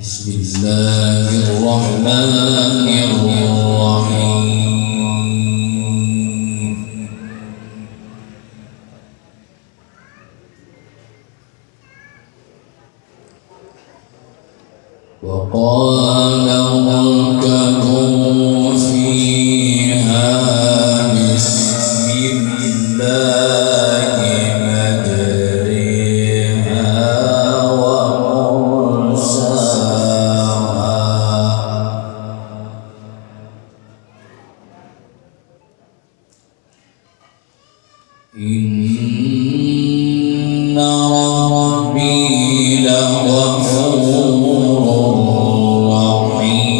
بسم الله الرحمن الرحيم. وقال اركبوا فيها بسم الله مجريها إن ربي لغفور رحيم.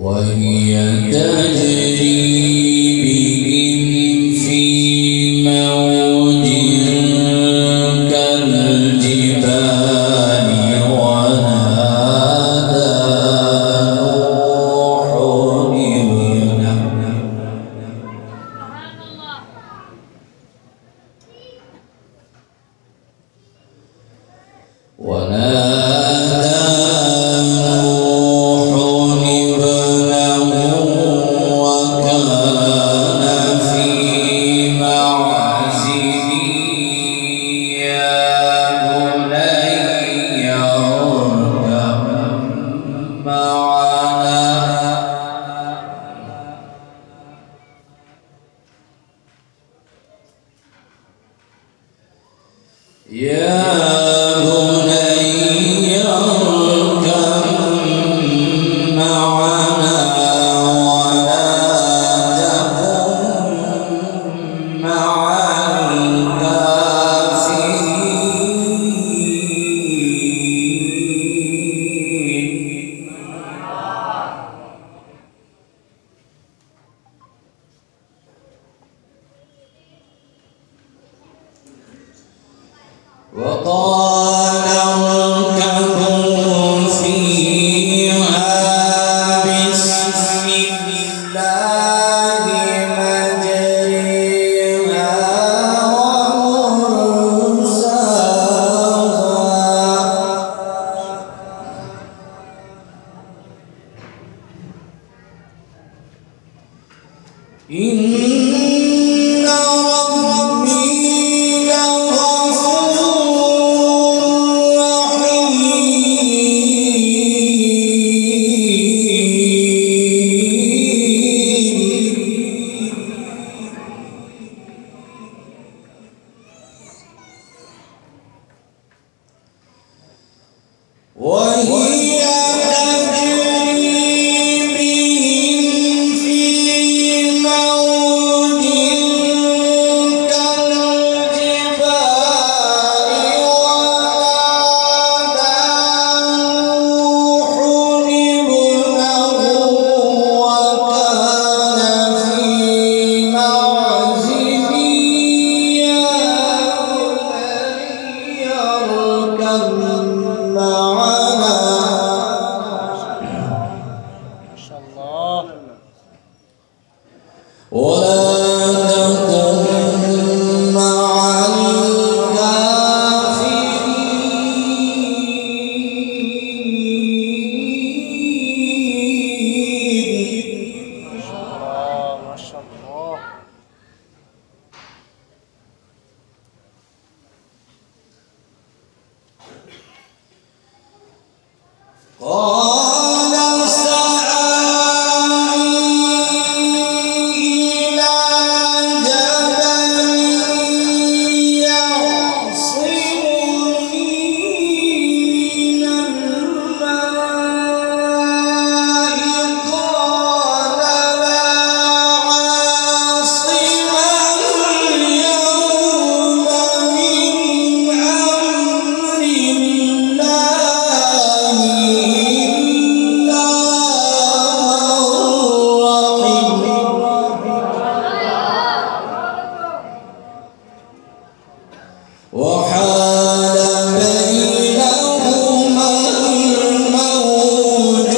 وهي تجري بهم في موج كالجبال ونادى نوح ابنه وقال اركبوا فيها بسم الله مجريها ومرساها إن وهي تجري بهم في موج كالجبال ونادى نوح ابنه وكان في معزل يا بني اركب معنا ولا تكن مع الكافرين. ما شاء الله. قال سآوي إلى جبل يعصمني من الماء قال لا عاصم اليوم من أمر وحال بينهما الموج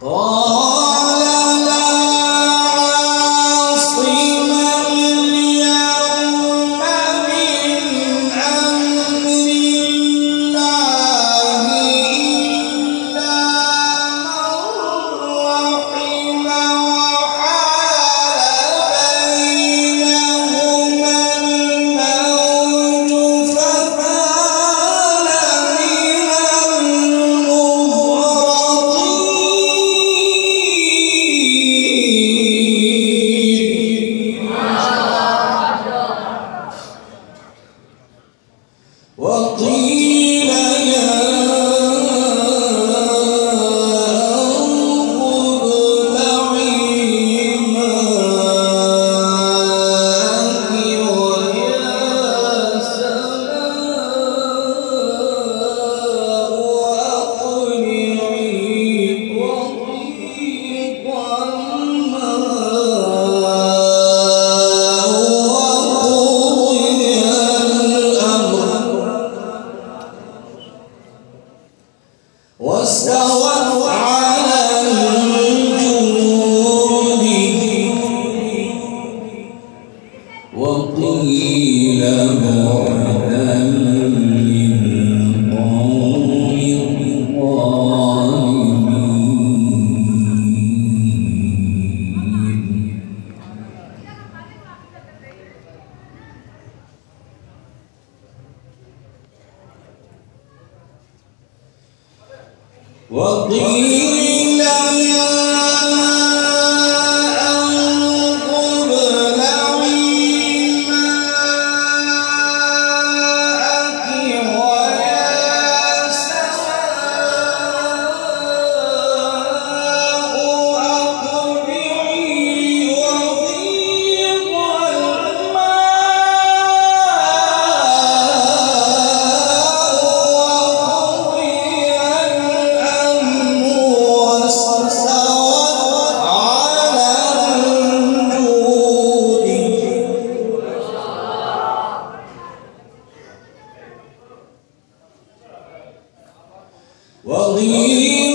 قال لا عاصم اليوم من أمر الله إلا من رحم وحال بينهما الموج فكان من وقيل يا أرض ابلعي ماءك ويا سماء أقلعي وغيض الماء وقضي الأمر واستوت على الجود وقيل بعدا للقوم الظالمين. وقيل يا أرض ابلعي ماءك ويا سماء أقلعي وغيض وغيض